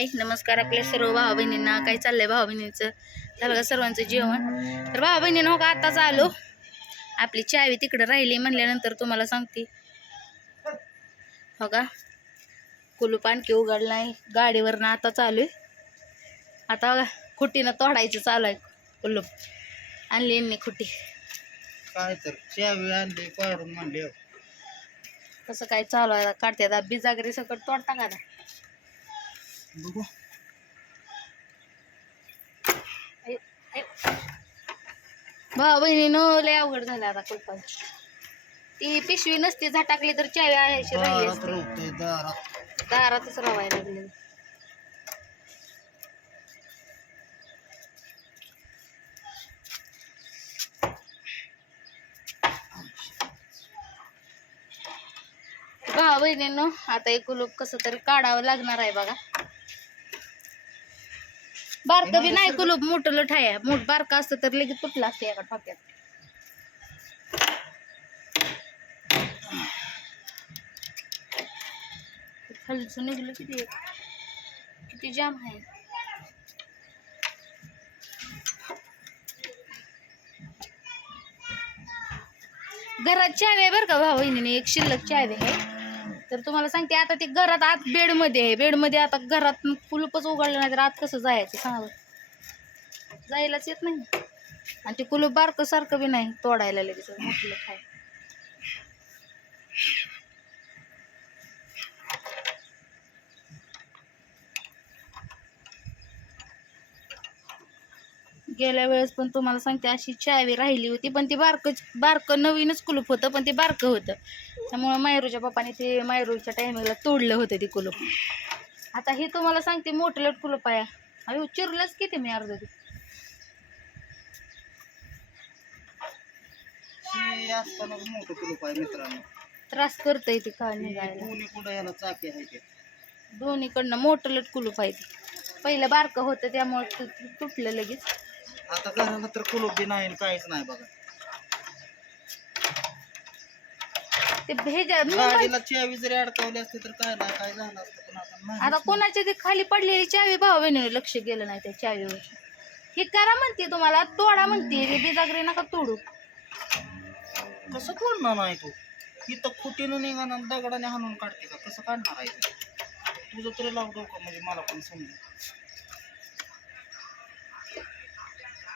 हाय नमस्कार आपल्या सर्व भावा बहिणींना काय चाललंय भावा बहिणींचं झालं का सर्वांचं जेवण? तर भावा बहिणीनं हो का आताच आलो. आपली चावी तिकडं राहिली म्हणल्यानंतर तुम्हाला सांगते. हो का? कुलूप आणखी उघडलं नाही. गाडीवरनं आता चालू आहे आता बघा खुटीनं तोडायचं चालू आहे कुलूप. आणली यांनी खुटी. काय तर चावी आणली पारून म्हणले कसं काय चालू आहे. काढते आता बिजागरी सकट तोडता का आता? बघू. भावा बहिणीनं लय अवघड झालं आता कुलपाला ती पिशवी नसती झटाकली तर चावी आहे राहिली असती. दारातच राहायला लागले भावा बहिणींनो आता एक कुलूप कसं तरी काढावं लागणार आहे बघा बारक बी नाही कुलूप मोठं लठ आहे. मोठ बारक असतं तर लगेच तुटलं असतं एका ठोक्यात खालचं निघलं किती किती जाम आहे. घरात चावी बरं का भाऊ एक शिल्लक चावी आहे. तर तुम्हाला सांगते आता ते घरात आत बेडमध्ये आहे. बेडमध्ये आता घरात कुलूपच उघडलं नाही तर आत कसं जायचं सांगा जायलाच येत नाही. आणि ते कुलूप बारकं सारखं बी नाही तोडायला लगेच. म्हटलं काय? गेल्या वेळेस पण तुम्हाला सांगते अशी चावी राहिली होती पण ती बारकं बारकं नवीनच कुलूप होतं पण ते बारकं होतं. त्यामुळं मायरूच्या पप्पाने ते मायरूच्या टायमिंगला तोडलं होतं ते कुलूप. आता हे तुम्हाला सांगते मोठं लट कुलूप आहे. अयो चिरलंच किती मी अर्ध ते असताना मोठं कुलूप आहे मित्रांनो. त्रास करतंय ते का निघायला. याला चाके आहे ते. दोन्हीकडनं मोठं लट कुलूप आहे ते. पहिलं बारकं होतं त्यामुळे तुटलं लगेच. आता घराला तर कुलूप बी नाही आणि काहीच नाही बघा. ते भेजा गाडीला चावी जरी अडकवली असती तर काय काय झालं असतं पण आता नाही. कोणाच्या ती खाली पडलेली चावी भाऊ बहिणीने लक्ष गेलं नाही त्या चावीवर. ही करा म्हणते तुम्हाला तोडा म्हणते हे बिजागरी नका तोडू. कसं तोडणार नाही तू? इथं खुटीनं निघाणार दगडाने हाणून काढते का? कसं काढणार आहे ते? तुझं तरी लाव डोकं म्हणजे मला पण समजेल.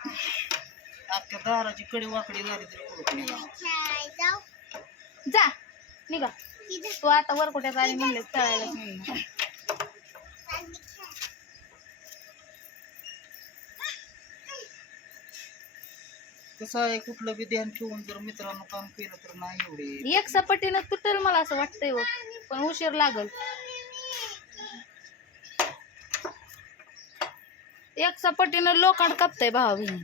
अख्ख्या दाराची कडे वाकडी झाली तरी जा निघा तू आता वरकोट्यात आली म्हणले नाही. कसं आहे कुठलं बी ध्यान ठेवून जर मित्रांनो काम केलं तर नाही एवढे एक सपाटीनं तुटेल मला असं वाटतंय. पण उशीर लागल एक सपाटीनं लोकांड कापताय भावा बहिणी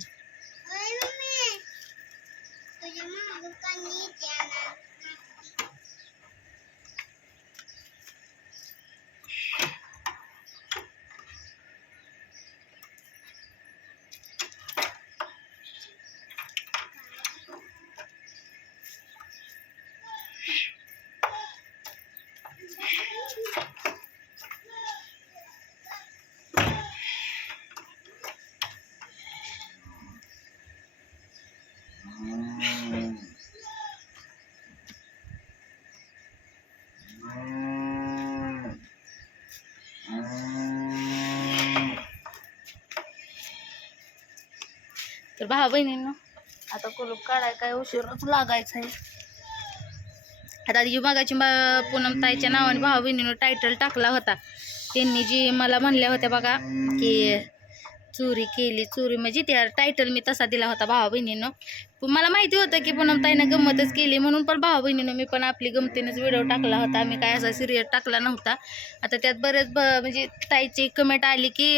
तर भावा बहिणींनो आता कुलूप काढाय काय उशीरच लागायचं आहे आता जी मगाची पूनम ताईच्या नावाने भावा बहिणीनं टायटल टाकला होता. त्यांनी जी मला म्हणल्या होत्या बघा की चोरी केली चोरी म्हणजे त्या टायटल मी तसा दिला होता भावा बहिणीनं पण मला माहिती होतं की पूनम ताईनं गमतच केली म्हणून पण भावा बहिणीनं मी पण आपली गमतीनेच व्हिडिओ टाकला होता. मी काय असा सिरियल टाकला नव्हता. आता त्यात बरेच ब म्हणजे ताईची कमेंट आली की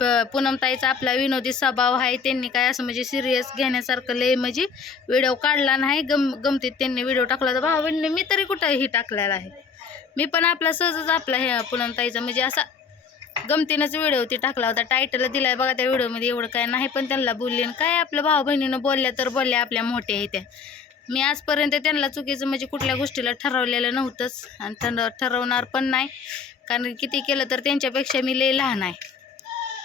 प- पूनमताईचा आपला विनोदी स्वभाव आहे त्यांनी काय असं म्हणजे सिरियस घेण्यासारखं लय म्हणजे व्हिडिओ काढला नाही गम गमतीत त्यांनी व्हिडिओ टाकला. तर भावा बहिणीने मी तरी कुठंही टाकलेला आहे? मी पण आपला सहजच आपला हे पूनमताईचा म्हणजे असा गमतीनंच व्हिडिओ ती टाकला होता. टायटल दिलाय बघा त्या व्हिडिओमध्ये एवढं काय नाही पण त्यांना बोलले आणि काय आपल्या भाऊ बहिणीनं बोलल्या तर बोलल्या आपल्या मोठ्या आहे त्या. मी आजपर्यंत त्यांना चुकीचं म्हणजे कुठल्या गोष्टीला ठरवलेलं नव्हतंच आणि ठर- ठरवणार पण नाही. कारण किती केलं तर त्यांच्यापेक्षा मी लई लहान आहे.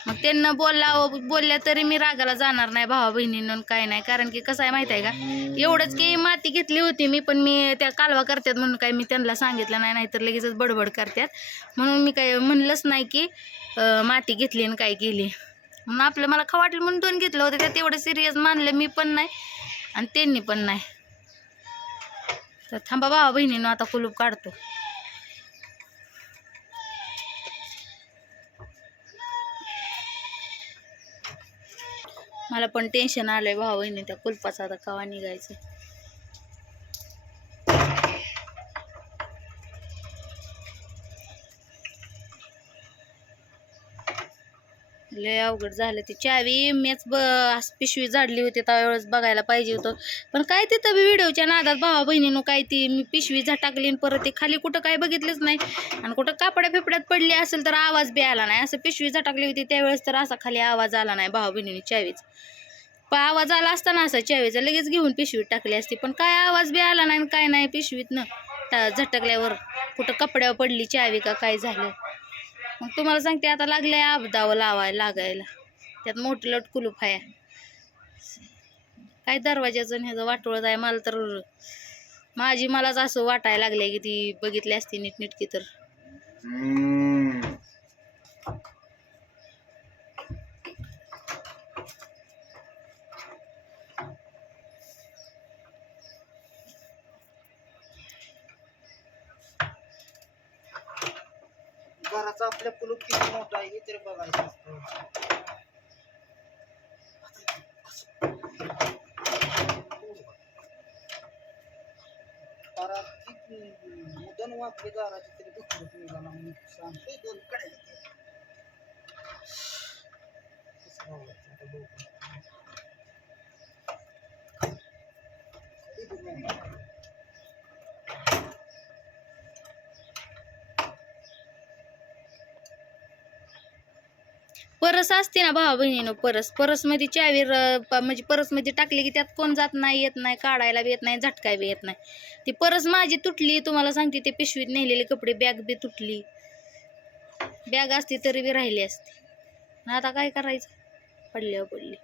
मग त्यांना बोलावं बोलल्या तरी मी रागाला जाणार नाही भावा बहिणीनं काय नाही. कारण की कसं आहे माहिती आहे का? एवढंच की माती घेतली होती मी पण मी त्या कालवा करतात म्हणून काय मी त्यांना सांगितलं नाही नाहीतर लगेचच बडबड करतात. म्हणून मी काय म्हणलंच नाही की माती घेतली आणि काय केली. म्हणून आपलं मला खा वाटलं म्हणून दोन घेतलं होतं त्यात एवढं सिरियस मानलं मी पण नाही आणि त्यांनी पण नाही. तर थांबा भावा बहिणीनं आता कुलूप काढतो. मला पण टेन्शन आलं आहे भावा बहिणी त्या कुलपाचा आता कवा निघायचं? लय अवघड झालं ती. चावी मीच ब असं पिशवी झाडली होती त्यावेळेस बघायला पाहिजे होतं. पण काय तिथं बी व्हिडिओच्या नादात भावा बहिणीनं काय ती मी पिशवी झटाकली आणि परत ते खाली कुठं काय बघितलंच नाही. आणि कुठं कापड्या फिपड्यात पडली असेल तर आवाज बी आला नाही. असं पिशवी झटाकली होती त्यावेळेस तर असा खाली आवाज आला नाही भावा बहिणीने चावीच. पण आवाज आला असताना असा चावीचा लगेच घेऊन पिशवीत टाकली असती. पण काय आवाज बी आला नाही आणि काय नाही पिशवीत ना झटकल्यावर कुठं कपड्यावर पडली चावी का काय झालं? मग तुम्हाला सांगते आता लागलंय अबदावं लावायला लागायला. त्यात मोठी लट कुलूप आहे. काय दरवाजाचं आणि ह्याचं वाटोळत आहे मला तर माझी मलाच असं वाटायला लागलंय की ती बघितली असती नीटनीटकी तर. घराचा आपल्या कुलूप किती मोठा आहे हे तरी बघायचं असतं. मुदन वाकली दाराची तरी दुखत निघाला म्हणून सांगतोय दोन कडे कसं लावायचं आता डोकं? कधी बघू? परस असते ना भावा बहिणीनं परस. परसमध्ये चावी म्हणजे परसमध्ये टाकली की त्यात कोण जात नाही येत नाही काढायला बी येत नाही झटकाय बी येत नाही. ती परस माझी तुटली तुम्हाला सांगते ते पिशवीत नेलेले कपडे बॅग बी तुटली. बॅग असती तरी बी राहिली असती. आता काय करायचं? पडल्यावर पडली.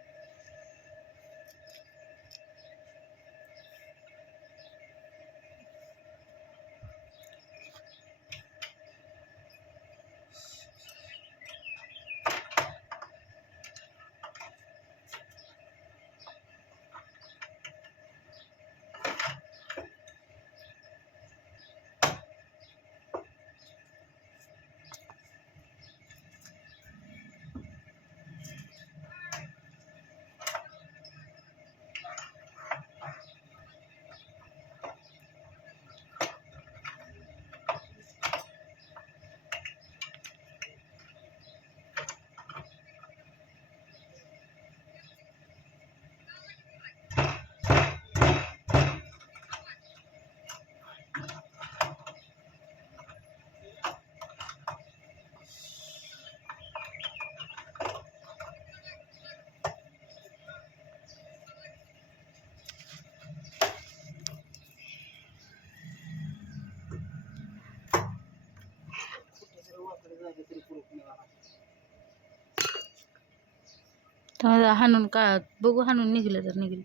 हाणून का बघू हाणून निघलं तर निघलं.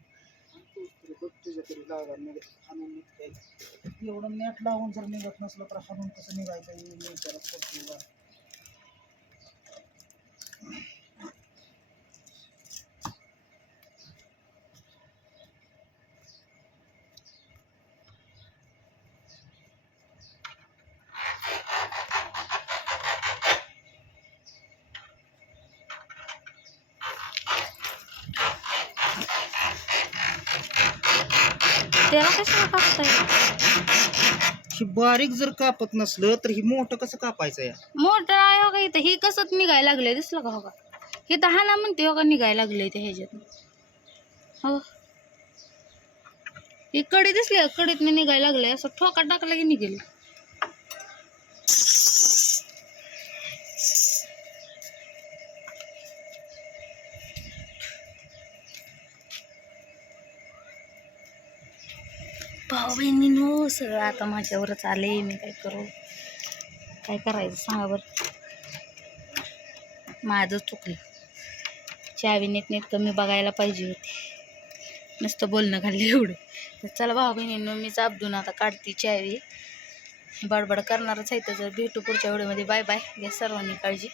एवढं नेट लावून जर निघत नसलं तर हाणून कसं निघायचं? त्याला कशाला कापताय? ही बारीक जर कापत नसलं तर ही मोठं कसं कापायचं या? मोठं आहे हो का इथं? ही कसं निघायला लागलंय दिसलं का हो का? हे दहा ना म्हणते हो का निघायला लागलंय त्या ह्याच्यात. हो. ही कडी दिसली? कडीत निघायला लागलंय. असं ठोका टाकला की निघेल. सगळं आता माझ्यावरच आले मी काय करू? काय करायचं सांगा बरं? माझं चुकलं. चावी नीट नीट कमी बघायला पाहिजे होती. नुसतं बोलणं खाल्लं एवढं. तर चला भाऊ बहिणीनं मीच अपदून आता काढते चावी. बडबड करणारच आहे तर भेटू पुढच्या व्हिडिओमध्ये. Bye bye. घ्या सर्वांनी काळजी.